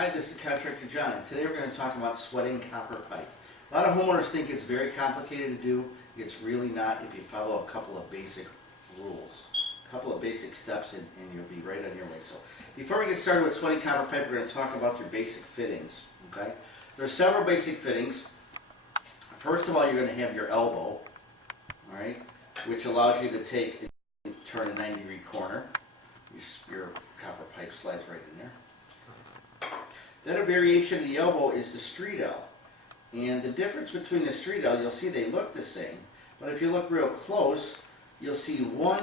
Hi, this is Contractor John, and today we're going to talk about sweating copper pipe. A lot of homeowners think it's very complicated to do. It's really not if you follow a couple of basic rules, a couple of basic steps, and you'll be right on your way. So before we get started with sweating copper pipe, we're going to talk about your basic fittings. Okay? There are several basic fittings. First of all, you're going to have your elbow, all right, which allows you to turn a 90-degree corner. Your copper pipe slides right in there. Then a variation of the elbow is the street L. And the difference between the street L, you'll see they look the same, but if you look real close, you'll see one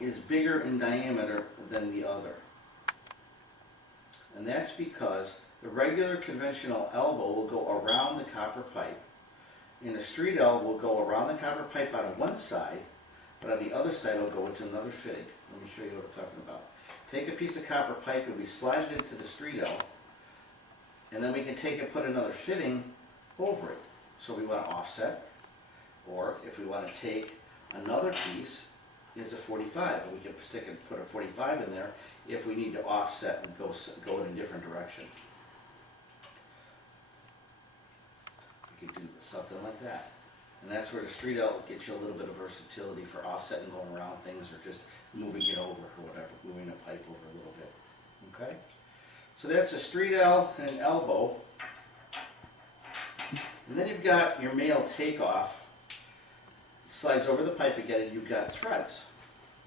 is bigger in diameter than the other. And that's because the regular conventional elbow will go around the copper pipe, and the street L will go around the copper pipe on one side, but on the other side it'll go into another fitting. Let me show you what I'm talking about. Take a piece of copper pipe and we slide it into the street L, and then we can take and put another fitting over it. So we want to offset, or if we want to take another piece, is a 45, and we can stick and put a 45 in there if we need to offset and go in a different direction. We could do something like that. And that's where the street L gets you a little bit of versatility for offsetting, going around things, or just moving it over or whatever, moving the pipe over a little bit. Okay? So that's a street L and an elbow. And then you've got your male takeoff. It slides over the pipe again, and you've got threads.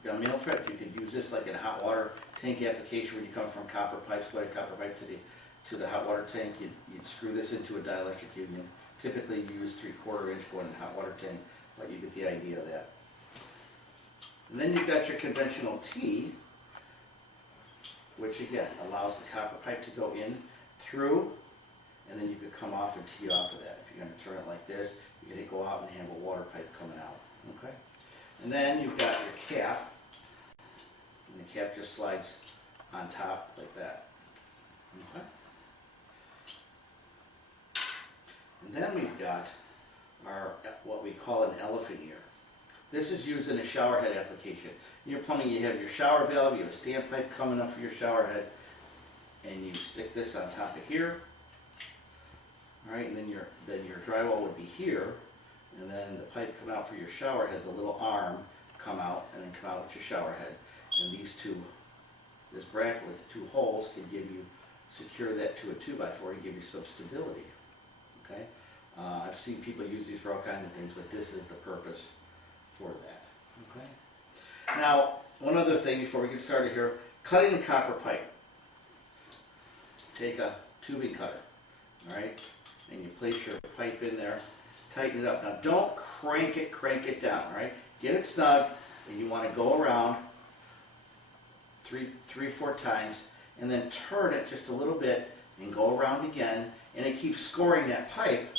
You've got male threads. You could use this like in a hot water tank application when you come from copper pipe, sweating copper pipe to the hot water tank. You'd screw this into a dielectric union. Typically you use 3/4 inch going in a hot water tank, but you get the idea of that. And then you've got your conventional T, which again allows the copper pipe to go in through, and then you could come off and tee off of that. If you're going to turn it like this, you're going to go out and have a water pipe coming out. Okay? And then you've got your cap, and the cap just slides on top like that. Okay? And then we've got our what we call an elephant ear. This is used in a shower head application. In your plumbing, you have your shower valve, you have a standpipe coming up for your shower head, and you stick this on top of here. All right, and then your drywall would be here, and then the pipe come out for your shower head, the little arm come out, and then come out with your shower head. And this bracket with the two holes can secure that to a 2x4 and give you some stability. Okay, I've seen people use these for all kinds of things, but this is the purpose for that. Okay. Now, one other thing before we get started here: cutting the copper pipe. Take a tubing cutter, all right, and you place your pipe in there, tighten it up. Now, don't crank it down, all right? Get it snug, and you want to go around three, 4 times, and then turn it just a little bit and go around again, and it keeps scoring that pipe.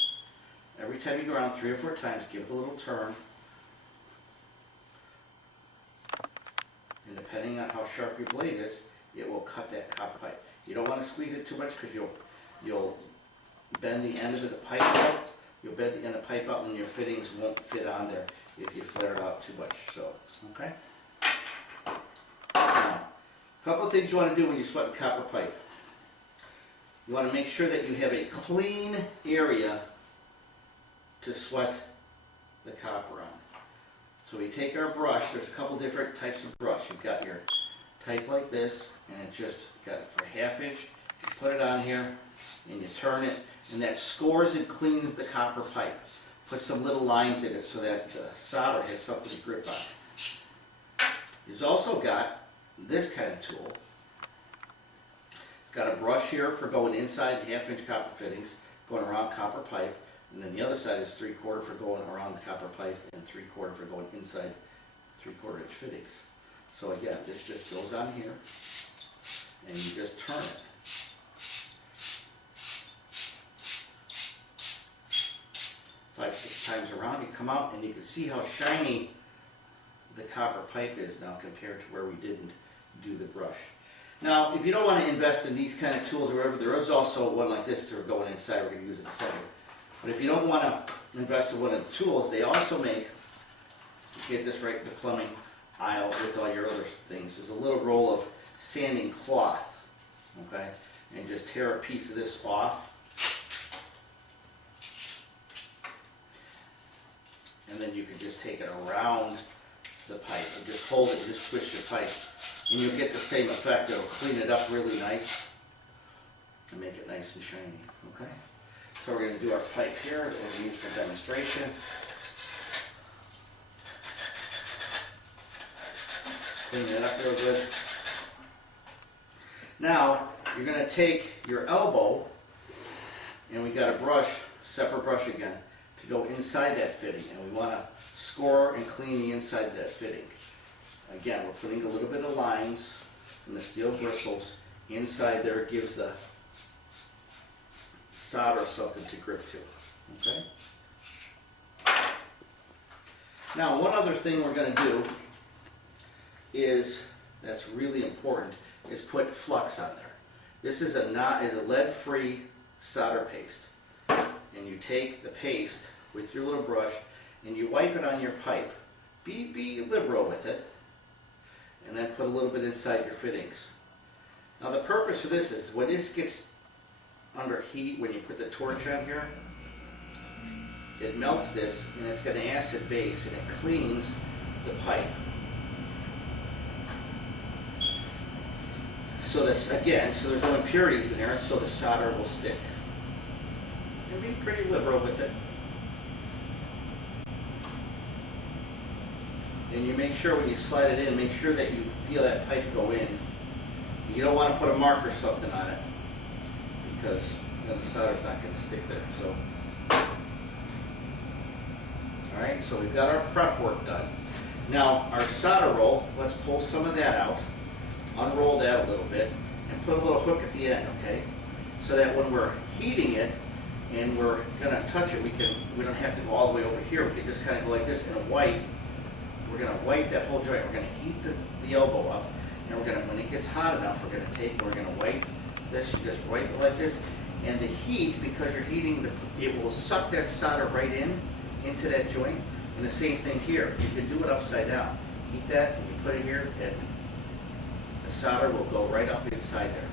Every time you go around 3 or 4 times, give it a little turn. And depending on how sharp your blade is, it will cut that copper pipe. You don't want to squeeze it too much because you'll bend the end of the pipe out. You'll bend the end of the pipe out and your fittings won't fit on there if you flare it out too much. So, okay? Now, a couple of things you want to do when you sweat copper pipe. You want to make sure that you have a clean area to sweat the copper on. So we take our brush. There's a couple different types of brush. You've got your type like this, and it just got it for 1/2 inch. You put it on here, and you turn it, and that scores and cleans the copper pipe. Put some little lines in it so that the solder has something to grip on. You've also got this kind of tool. It's got a brush here for going inside 1/2 inch copper fittings, going around copper pipe, and then the other side is 3/4 for going around the copper pipe and 3/4 for going inside 3/4 inch fittings. So again, this just goes on here, and you just turn it. 5, 6 times around, you come out, and you can see how shiny the copper pipe is now compared to where we didn't do the brush. Now, if you don't want to invest in these kind of tools or whatever, there is also one like this for going inside. We're going to use it in a second. But if you don't want to invest in one of the tools, they also make, you get this right in the plumbing aisle with all your other things, there's a little roll of sanding cloth, okay? and just tear a piece of this off. And then you can just take it around the pipe and just hold it and just twist your pipe. And you'll get the same effect. It'll clean it up really nice and make it nice and shiny, okay? So we're going to do our pipe here that we're going to use for demonstration. Clean it up real good. Now, you're going to take your elbow, and we got a brush, separate brush again, to go inside that fitting, and we want to score and clean the inside of that fitting. Again, we're putting a little bit of lines from the steel bristles inside there. It gives the solder something to grip to, okay? Now, one other thing we're going to do is, that's really important, is put Flux on there. This is a lead-free solder paste. And you take the paste with your little brush and you wipe it on your pipe. Be liberal with it. And then put a little bit inside your fittings. Now the purpose for this is when this gets under heat, when you put the torch on here, it melts this and it's got an acid base and it cleans the pipe. So that's, again, so there's no impurities in there, so the solder will stick. And be pretty liberal with it. And you make sure when you slide it in, make sure that you feel that pipe go in. You don't want to put a mark or something on it because then the solder's not going to stick there. So, alright, so we've got our prep work done. Now our solder roll, let's pull some of that out, unroll that a little bit, and put a little hook at the end, okay? So that when we're heating it, and we're going to touch it, we don't have to go all the way over here. We can just kind of go like this and wipe. We're going to wipe that whole joint. We're going to heat the elbow up, and we're going to, when it gets hot enough, we're going to take, we're going to wipe this. You just wipe it like this, and the heat, because you're heating, it will suck that solder right into that joint. And the same thing here. You can do it upside down. Heat that, and you put it here, and the solder will go right up inside there.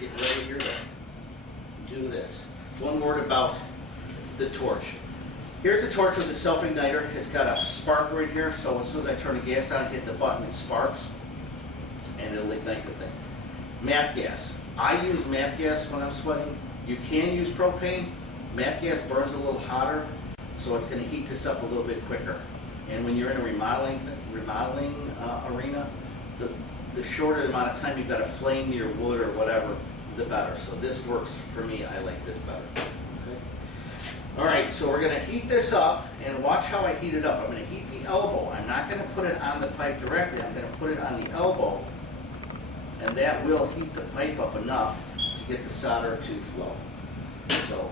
Get ready here to do this. One word about the torch. Here's a torch with a self-igniter. It's got a spark right here, so as soon as I turn the gas on and hit the button, it sparks, and it'll ignite the thing. MAP gas. I use MAP gas when I'm sweating. You can use propane. MAP gas burns a little hotter, so it's going to heat this up a little bit quicker. And when you're in a remodeling arena, the shorter amount of time you've got to flame your wood or whatever, the better. So this works for me. I like this better. Okay. All right, so we're going to heat this up, and watch how I heat it up. I'm going to heat the elbow. I'm not going to put it on the pipe directly. I'm going to put it on the elbow, and that will heat the pipe up enough to get the solder to flow. So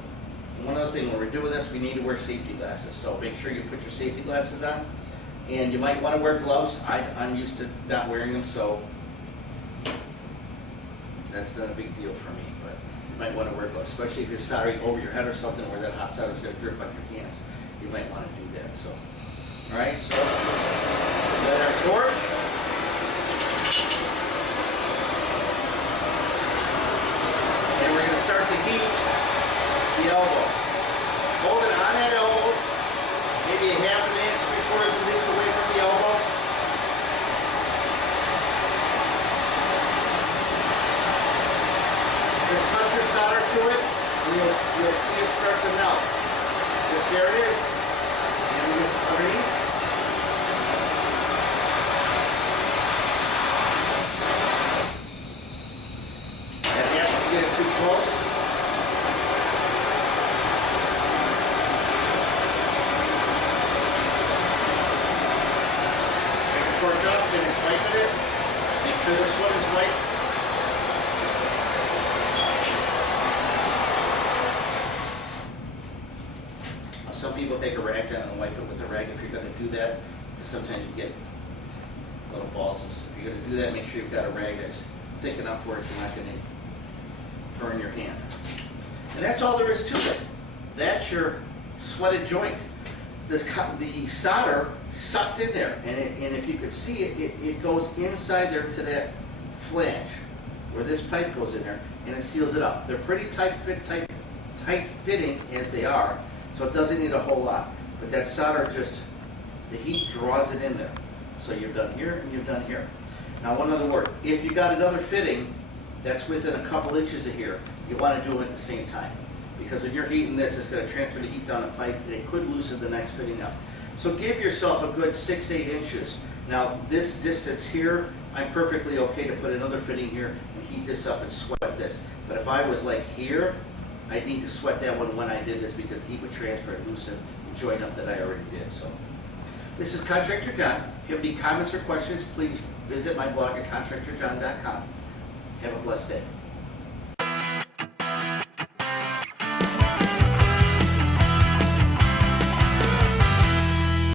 one other thing, when we're doing this, we need to wear safety glasses. So make sure you put your safety glasses on, and you might want to wear gloves. I'm used to not wearing them, so that's not a big deal for me, but you might want to wear gloves, especially if you're soldering over your head or something where that hot solder is going to drip on your hands. You might want to do that. So, all right, so we got our torch. And we're going to start to heat the elbow. Hold it on that elbow, maybe a half an inch, 3/4 of an inch away from the elbow. Just touch your solder to it, and you'll see it start to melt. Just there it is. And we just underneath. That happens to get it too close. Take a torch up, finish wiping it. Make sure this one is wiped. Some people take a rag down and wipe it with a rag if you're going to do that, because sometimes you get little balls. If you're going to do that, make sure you've got a rag that's thick enough where it's not going to burn your hand. And that's all there is to it. That's your sweated joint. the solder sucked in there, and if you could see it, it goes inside there to that flange where this pipe goes in there, and it seals it up. They're pretty tight fitting as they are, so it doesn't need a whole lot. But that solder just, the heat draws it in there. So you're done here and you're done here. Now one other word, if you got another fitting that's within a couple inches of here, you want to do them at the same time. Because when you're heating this, it's going to transfer the heat down the pipe and it could loosen the next fitting up. So give yourself a good 6-8 inches. Now this distance here, I'm perfectly okay to put another fitting here and heat this up and sweat this. But if I was like here, I'd need to sweat that one when I did this because the heat would transfer and loosen the joint up that I already did. So this is Contractor John. If you have any comments or questions, please visit my blog at contractorjohn.com. Have a blessed day.